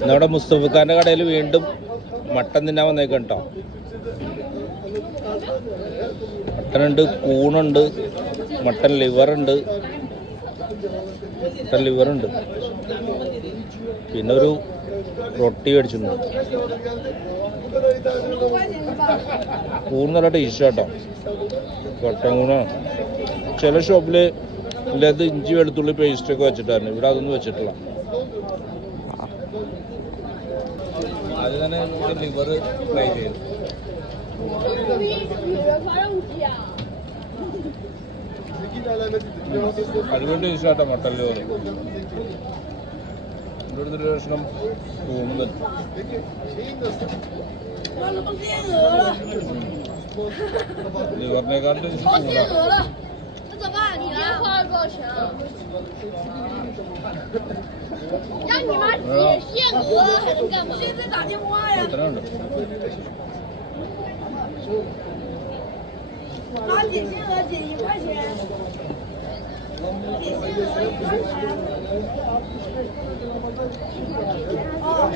നമ്മുടെ മുസ്തഫക്കാരൻ്റെ കടയിൽ വീണ്ടും മട്ടൻ തിന്നാൻ വന്നേക്കാം കേട്ടോ. മട്ടനുണ്ട്, കൂണുണ്ട്, മട്ടൻ ലിവറുണ്ട്, പിന്നെ ഒരു റൊട്ടി മേടിച്ചിട്ടുണ്ട്. കൂണ് നല്ല ടേസ്റ്റ് കേട്ടോ. കട്ടൻ കൂണാണ്. ചില ഷോപ്പിൽ ഇല്ലാത്ത ഇഞ്ചി വെളുത്തുള്ളി പേസ്റ്റൊക്കെ വെച്ചിട്ടായിരുന്നു, ഇവിടെ അതൊന്നും വെച്ചിട്ടില്ല. അത് തന്നെ ലിവർ ഫ്രൈ ചെയ്തു. അതുകൊണ്ട് ടേസ്റ്റാട്ടോ മട്ടൻ ലിവർ. ഇവിടുത്തെ ഒരു കഷ്ണം കൂമ്പൻ. ലിവറിനേക്കാളും കൂടാ.让你妈姐限额还能干嘛？现在打电话呀！妈姐限额减1块钱。姐限额1块钱。哦。